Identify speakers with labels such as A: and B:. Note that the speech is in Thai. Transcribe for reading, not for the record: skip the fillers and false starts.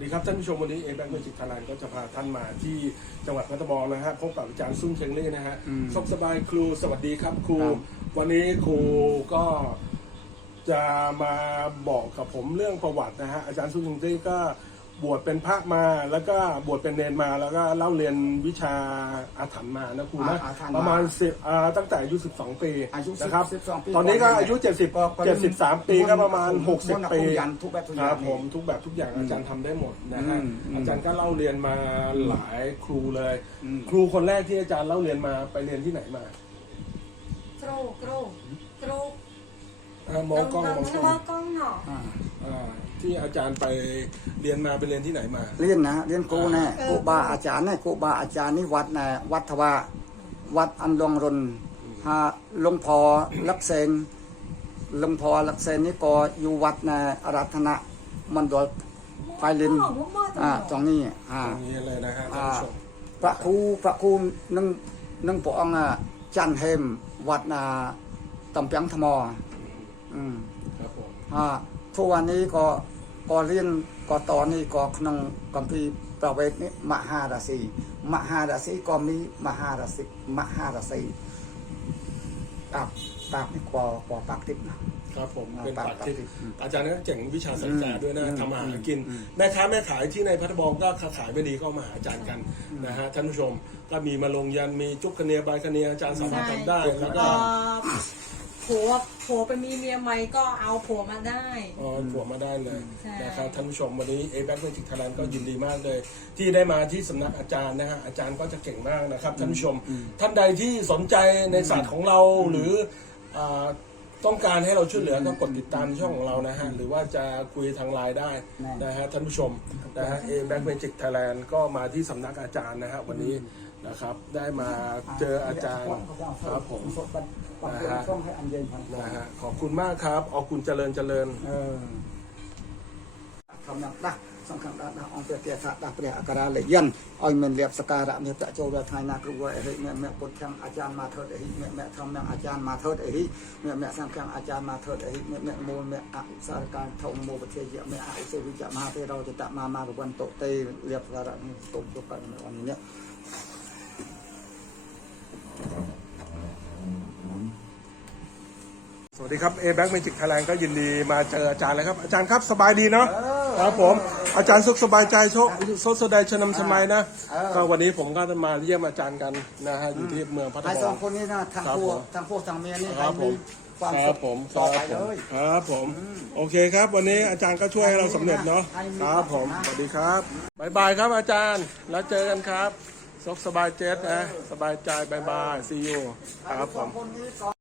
A: ดีครับท่านผู้ชมวันนี้แบงค์เมจิกไทยแลนด์ก็จะพาท่านมาที่จังหวัดพัทยานะฮะพบกับอาจารย์ซุ่นเชงเล่นะฮะสุขสบายครูสวัสดีครับครูวันนี้ครูก็จะมาบอกกับผมเรื่องประวัตินะฮะอาจารย์ซุ่นเชงเล่ก็บวชเป็นพระมาแล้วก็บวชเป็นเนรมาแล้วก็เล่าเรียนวิชาอาถรรพ์มานะครูนะประมาณ10ตั้งแต่อายุ12 ปีนะครับตอนนี้ก็อายุ73 ปีก็ประมาณ60 ปีครับผมทุกแบบทุกอย่างอาจารย์ทำได้หมดนะฮะอาจารย์ก็เล่าเรียนมาหลายครูเลยครูคนแรกที่อาจารย์เล่าเรียนมาไปเรียนที่ไหนมา
B: ครู
A: มองกล้อง
B: เนาะ
A: ที่อาจารย์ไปเรียนมาไปเรียนที่ไหนมา
C: เรียนนะเรียนกูแน่กูบาอาจารย์นี่กูบาอาจารย์นี่วัดนะวัดทว่าวัดอันดงรนฮะหลวงพ่อลักเซนหลวงพ่อลักเซนนี่ก็อยู่วัดนะอาราธนะมันดลไฟลินตรงนี้
A: อะไรนะฮะ
C: พระครูนึ่งปองจันเฮมวัดนะตำเปียงธม
A: ครับผม
C: ทุกวันนี้ก็เรียนก็ตอนนี้ก็ขนมกัมพีประเวทนี้มหาราศีก็มีมหาราศีตากนี่กว่าปากติด
A: นะครับผมเป็นปากติดอาจารย์ก็เจ๋งวิชาสายตาด้วยนะทำอาหารกินแม่ค้าแม่ขายที่ในพัทยาก็ขายไม่ดีก็มาหาอาจารย์กันนะฮะท่านผู้ชมก็มีมาลงยันมีจุกคะเนียใบคะเนียอาจารย์สามารถทำได้แล้วก็
B: ผัวไปมีเมียใหม่ก็เอาผัวมาได้
A: ผัวมาได้เลยนะครับท่านผู้ชมวันนี้แบงค์เมจิกไทยแลนด์ก็ยินดีมากเลยที่ได้มาที่สำนักอาจารย์นะฮะอาจารย์ก็จะเก่งมากนะครับท่านผู้ชมท่านใดที่สนใจในศาสตร์ของเราหรือต้องการให้เราช่วยเหลือก็กดติดตามช่องของเรานะฮะหรือว่าจะคุยทางไลน์ได้นะฮะท่านผู้ชมนะฮะแบงค์เมจิกไทยแลนด์ก็มาที่สำนักอาจารย์นะฮะวันนี้นะครับได้มาเจออาจารย์ครับผมนะฮะขอบคุณมากครับออกคุณเจริญ
C: คำนักสำคัญนะองค์เตียสะดาเปรียอาการเลยยันอ้อยเมนเลียบสการะเมตตาโจรไทยนาครูว่าเฮ้ยแม่ปุถชังอาจารย์มาเถิดเฮ้ยแม่ทำแม่อาจารย์มาเถิดเฮ้ยแม่สังฆังอาจารย์มาเถิดเฮ้ยแม่โมแม่อสารการทงโมปเทยะแม่อาเสวิจมาเทเราจะตะมาบวันโตเตเลียบสการะนี่ตบจบกันในวันนี้
A: สวัสดีครับแบงค์เมจิกไทยแลนด์ก็ยินดีมาเจออาจารย์เลยครับอาจารย์ครับสบายดีเนาะครับผมอาจารย์สุขสบายใจโชคสดายชนำสมัยนะก็วันนี้ผมก็จะมาเยี่ยมอาจารย์กันนะฮะอยู่ที่เมืองพัทยา
C: สองคนนี้นะทางพวกทางเมียนี่
A: ครับผมโอเคครับวันนี้อาจารย์ก็ช่วยให้เราสำเร็จเนาะครับผมสวัสดีครับบายครับอาจารย์แล้วเจอกันครับสุขสบายเจ็ดนะสบายใจบายซีอูครับผม